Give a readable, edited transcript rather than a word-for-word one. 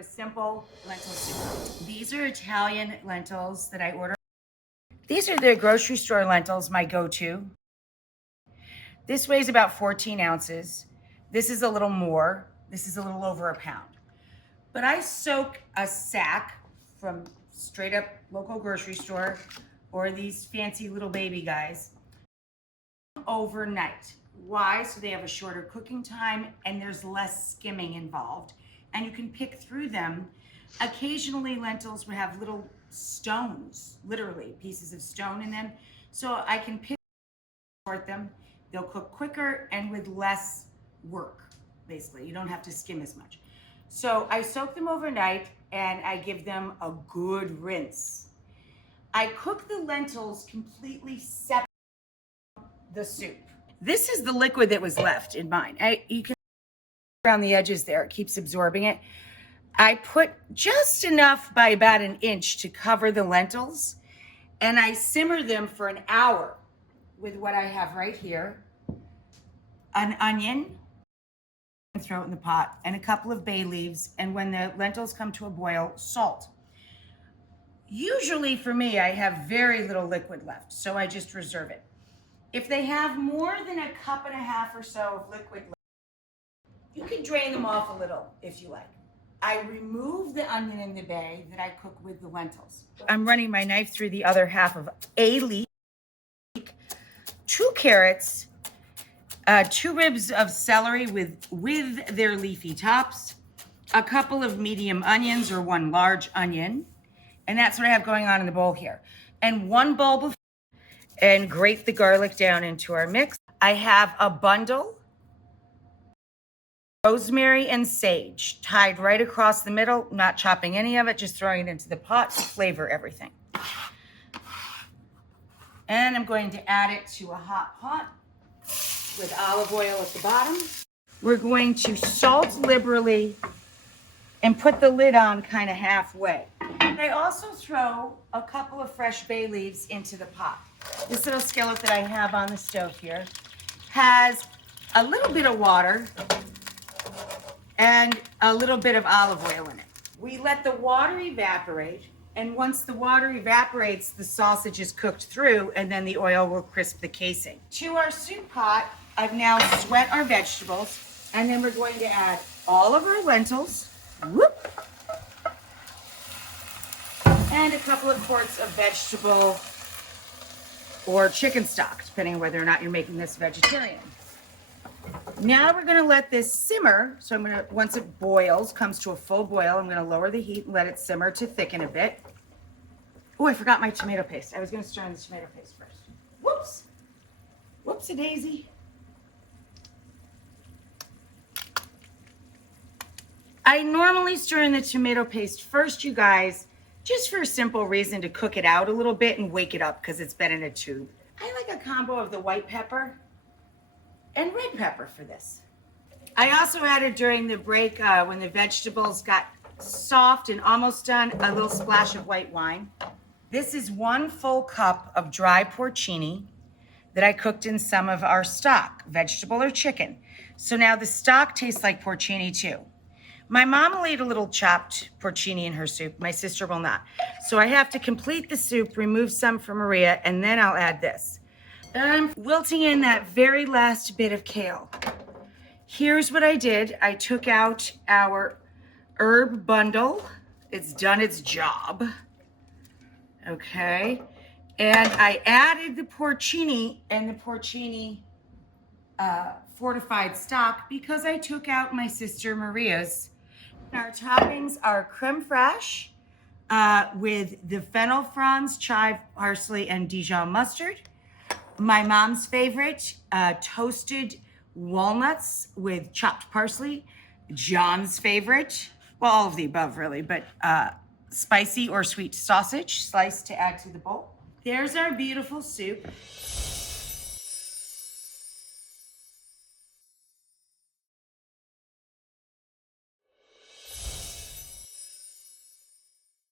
A simple lentil soup. These are Italian lentils that I ordered. These are the grocery store lentils, my go-to. This weighs about 14 ounces. This is a little more. This is a little over a pound. But I soak a sack from straight up local grocery store or these fancy little baby guys overnight. Why? So they have a shorter cooking time and there's less skimming involved. And you can pick through them. Occasionally lentils will have little stones, literally pieces of stone in them. So I can pick sort them. They'll cook quicker and with less work, basically. You don't have to skim as much. So I soak them overnight and I give them a good rinse. I cook the lentils completely separate from the soup. This is the liquid that was left in mine. You can around the edges there, it keeps absorbing it. I put just enough by about an inch to cover the lentils and I simmer them for an hour with what I have right here. An onion, throw it in the pot, and a couple of bay leaves, and when the lentils come to a boil, salt. Usually for me, I have very little liquid left, so I just reserve it. If they have more than a cup and a half or so of liquid left, you can drain them off a little if you like. I remove the onion and the bay that I cook with the lentils. I'm running my knife through the other half of a leek, 2 carrots, 2 ribs of celery with their leafy tops, a couple of medium onions or 1 large onion, and that's what I have going on in the bowl here. And 1 bulb of, and grate the garlic down into our mix. I have a bundle rosemary and sage tied right across the middle, not chopping any of it, just throwing it into the pot to flavor everything. And I'm going to add it to a hot pot with olive oil at the bottom. We're going to salt liberally and put the lid on kind of halfway. I also throw a couple of fresh bay leaves into the pot. This little skillet that I have on the stove here has a little bit of water and a little bit of olive oil in it. We let the water evaporate, and once the water evaporates, the sausage is cooked through, and then the oil will crisp the casing. To our soup pot, I've now sweat our vegetables, and then we're going to add all of our lentils, and a couple of quarts of vegetable or chicken stock, depending on whether or not you're making this vegetarian. Now we're gonna let this simmer. So I'm gonna, once it boils, comes to a full boil, I'm gonna lower the heat and let it simmer to thicken a bit. Oh, I forgot my tomato paste. I was gonna stir in the tomato paste first. Whoops. Whoopsie-daisy. I normally stir in the tomato paste first, you guys, just for a simple reason to cook it out a little bit and wake it up because it's been in a tube. I like a combo of the white pepper and red pepper for this. I also added during the break when the vegetables got soft and almost done, a little splash of white wine. This is 1 full cup of dry porcini that I cooked in some of our stock, vegetable or chicken. So now the stock tastes like porcini too. My mom will eat a little chopped porcini in her soup. My sister will not. So I have to complete the soup, remove some for Maria, and then I'll add this. I'm wilting in that very last bit of kale. Here's what I did. I took out our herb bundle. It's done its job. Okay. And I added the porcini and the porcini fortified stock because I took out my sister Maria's. Our toppings are creme fraiche with the fennel fronds, chive, parsley, and Dijon mustard. My mom's favorite, toasted walnuts with chopped parsley. John's favorite, well, all of the above really, but spicy or sweet sausage sliced to add to the bowl. There's our beautiful soup.